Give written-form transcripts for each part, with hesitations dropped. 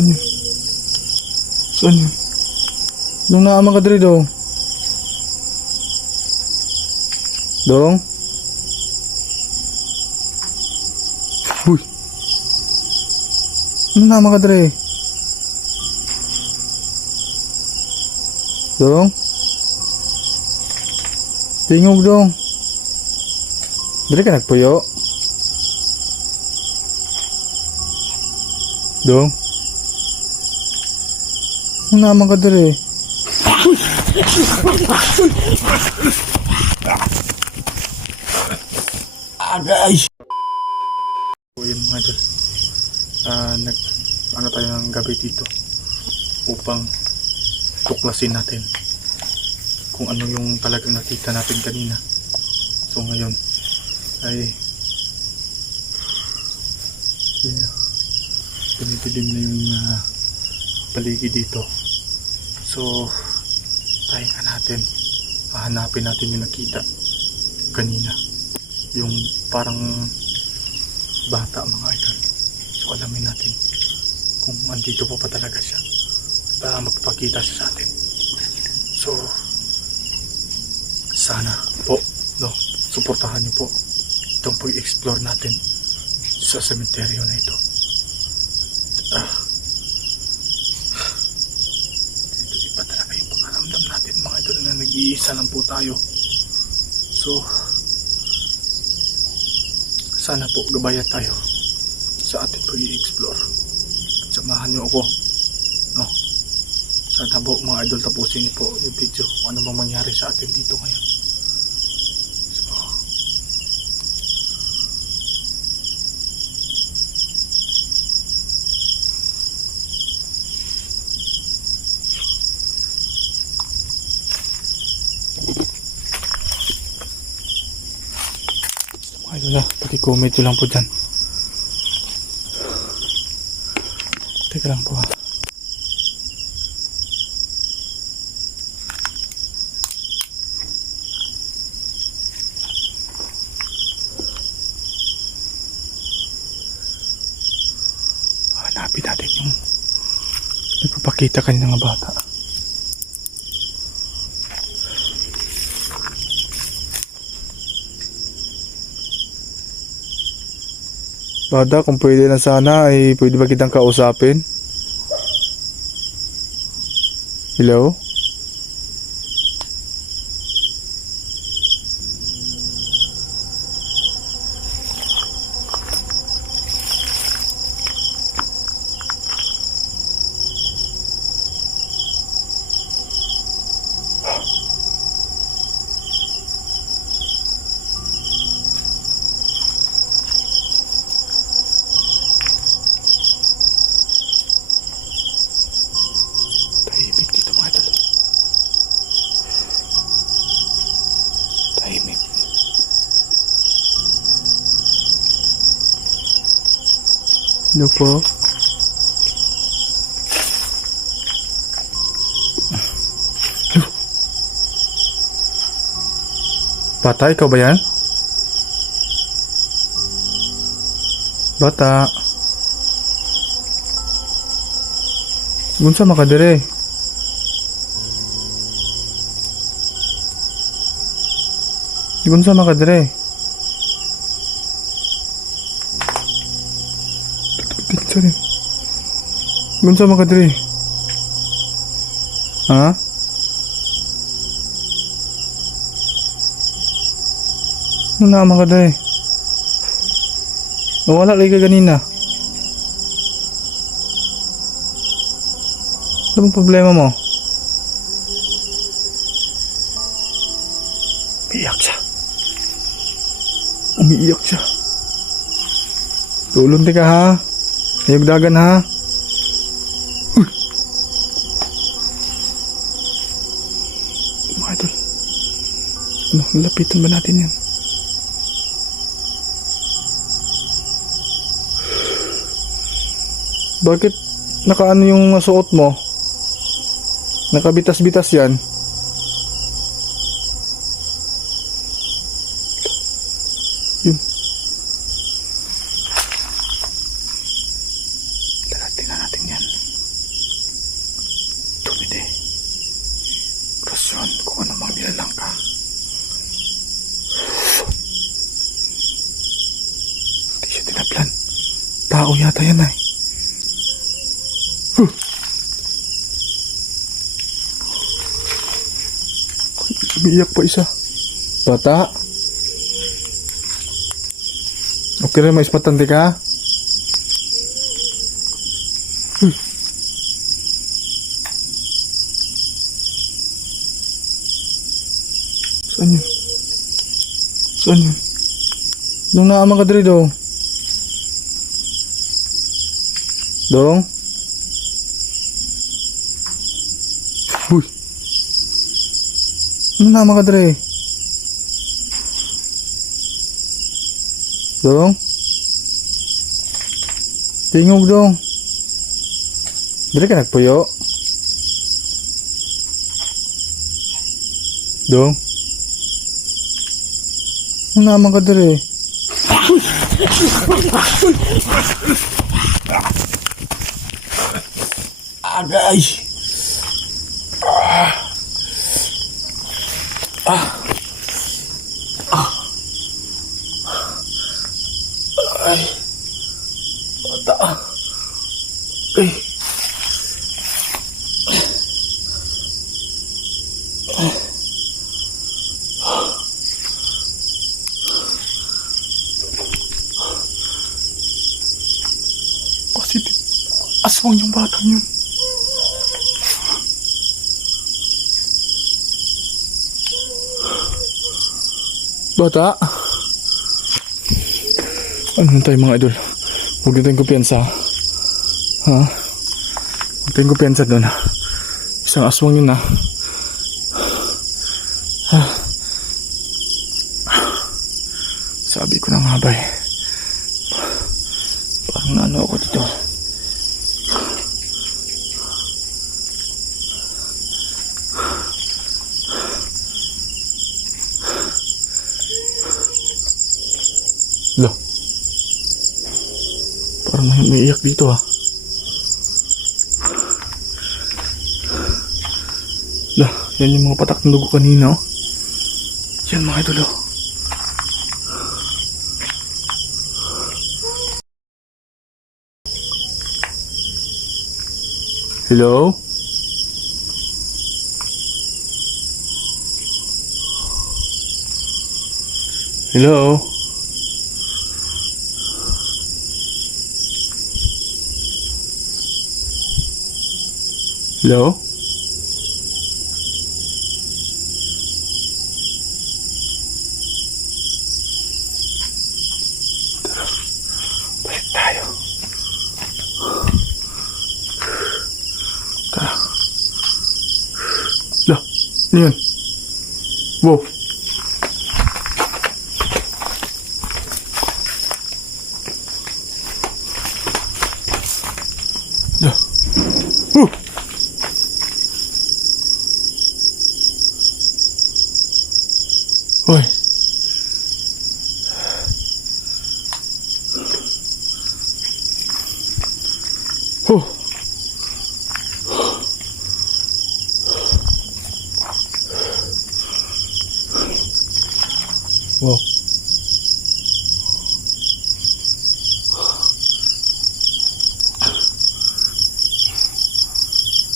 Saan yun? Saan yun? Nung naaman ka diri dong? Dong? Uy! Nung naaman ka diri? Dong? Tingog dong. Dili ka nagpuyo? Dong? Nung naaman ka diri? Guys! So yun mga idol, ano tayo ng gabi dito upang tuklasin natin kung ano yung talagang nakita natin kanina. So ngayon ay yun na, tumidilim na yung paligid dito. So tayo natin, hahanapin natin yung nakita kanina, yung parang bata mga idol. So alamin natin kung andito po pa talaga siya at magpakita siya sa atin. So sana po suportahan niyo po itong po-explore natin sa sementeryo na ito. Dito iba talaga yung pakaramdam natin mga idol, na nag-iisa lang po tayo. So sana po gabayan tayo sa ating pag-i-explore at samahan niyo ako, no? Sana po mga idol, tapusin niyo po yung video kung ano bang mangyari sa atin dito ngayon. So mga idol na, pati-comment lang po dyan. Teka lang po ha. Hanapin natin yung nagpapakita kanina ng bata. Bada, kung pwede na sana ay pwede ba kitang kausapin? Hello? Tahimik dito mga idol. Tahimik. Hello po. Bata, ikaw ba yan? Bata. Gunsa makadire? Gunsa makadire? Pinsa rin. Gunsa makadire? Ha? Ano na makadire? Nawala lagi ka ganina. Ano bang problema mo? Umiiyak siya. Umiiyak siya. Tulunti ka ha. Ayog dagan ha. Uy! Mga idol. Ano, lapitan ba natin yan? Bakit nakaano yung suot mo? Nakabitas-bitas yan. Yun. Tingnan natin yan. Tao yata yan ay. Umiiyak pa isa. Bata. Okay rin, mais matandi ka? Saan yun? Saan yun? Nung naamang ka diri dong? Dong? Uy! Nung naamang ka diri? Dong? Tingog dong. Dili ka nagpuyo? Dong? Nung naamang ka diri? Agay! Ay! Bata! Ay! Kasi aswang yung batang yun. Bata? Ano tayo mga idol? Huwag na tayong kumpiyansa. Ha? Huwag tayong kumpiyansa doon. Isang aswang yun ha. Sabi ko na nga ba eh. Parang naano ako dito. Lah. Parang may umiiyak dito ha. Lah, yan yung mga patak ng dugo kanina oh. Yan mga idol oh. Hello? Hello? Hello? Tara, balik tayo. Tara. Lah, ano yun? Wow. Lah. Hoy. Oh. Wow.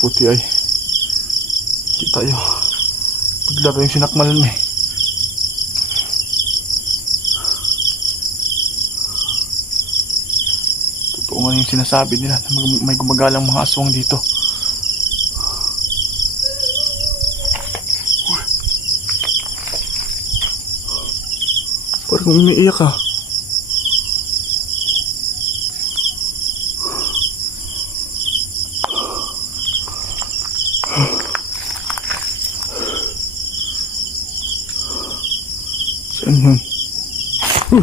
Puti ay. Di tayo. Paglaro yung sinakmalan eh. Totoo nga yung sinasabi nila na may gumagalang mga aswang dito. Parang umiiyak ah. Saan yun? No.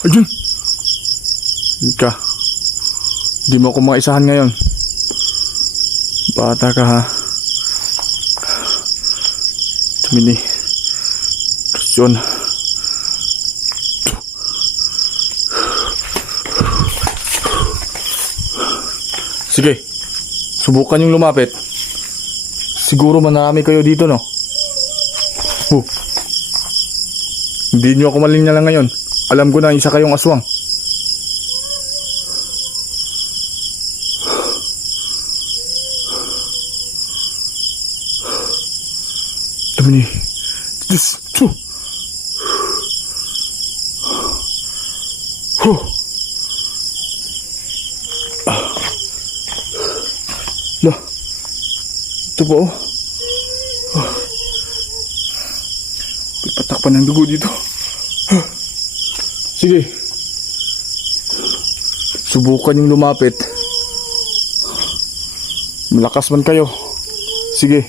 Ayun. Ayun ka. Hindi mo ako maisahan ngayon. Bata ka ha. Tumini. Kristyon. Subukan yung lumapit. Siguro manarami kayo dito, no? Hindi nyo ako malinyalan ngayon. Alam ko na isa kayong aswang. Dami ni... Lah, ito po, oh. Patakpan ng dugo dito. Sige. Subukan yung lumapit. Malakas man kayo. Sige.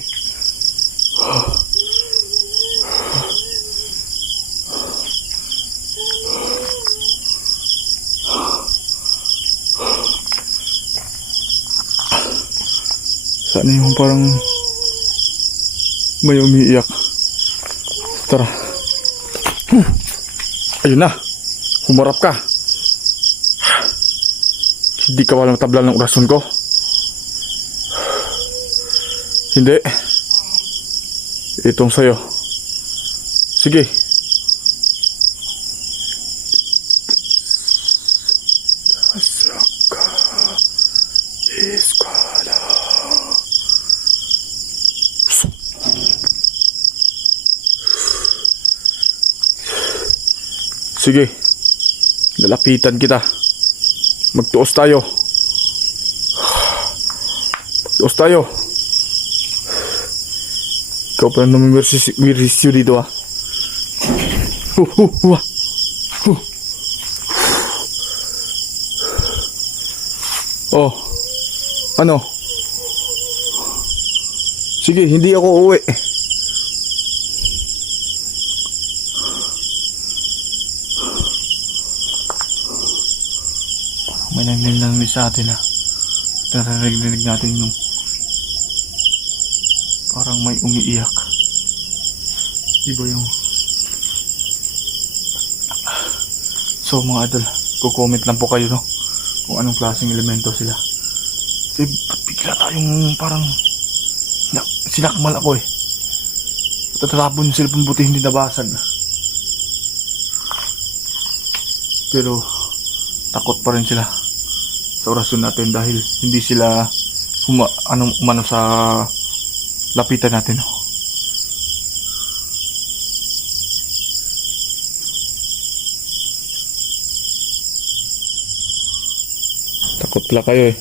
Sana yung parang may umiiyak. Tara. Ayun na. Humarap ka. Hindi ka walang tabla ng orasyon ko. Hindi. Itong sayo. Sige. Saka Eskwala. Sige. Lalapitan kita. Magtuos tayo. Magtuos tayo. Ikaw pa naman mirisyo dito, ah. Oh. Ano? Sige, hindi ako uuwi. May nangyayari sa atin, ha. Naririnig natin yung parang may umiiyak. Iba yung... So mga idol, kukomment lang po kayo, no, kung anong klaseng elemento sila. Kasi bigla tayong parang sinakmal ako, eh. Tatatapon yung cellphone, buti hindi nabasag. Pero takot pa rin sila sa orasyon natin dahil hindi sila umano sa lapitan natin, no? Takot pala kayo, eh.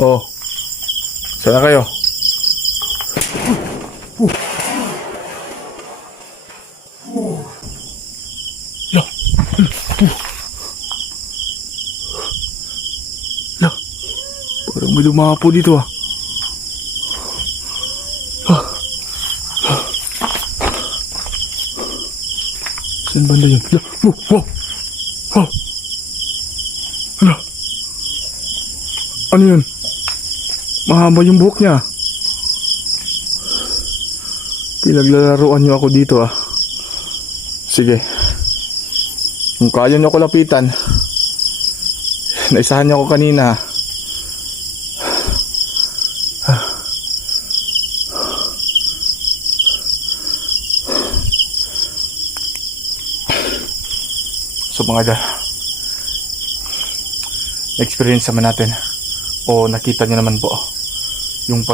Oh, sana kayo? Lah, lah, parang may lumapo dito, ah. Saan banda yun? Lah, Lah, ano yun? Mahaba yung buhok niya. Pinaglalaroan niyo ako dito, ah. Sige. Kung kaya niyo ako lapitan, naisahan niyo ako kanina. So mga idol, experience naman natin, o nakita niyo naman po yung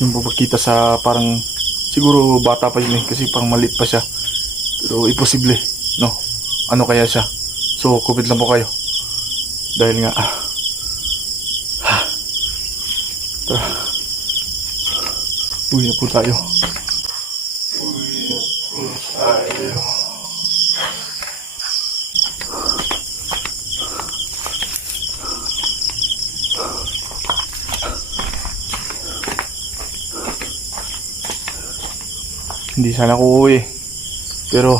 yung pagkita sa parang, siguro bata pa yun, eh, kasi parang maliit pa siya, pero imposible, no? Ano kaya siya? So comment lang po kayo dahil nga tara, uwi na po tayo. Hindi sana ako uuwi, pero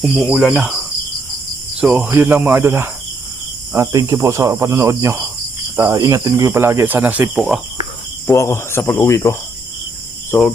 umuulan na. So yun lang mga idol, ha. Thank you po sa panonood nyo. At ingatin ko palagi. Sana safe po ako sa pag-uwi ko. So,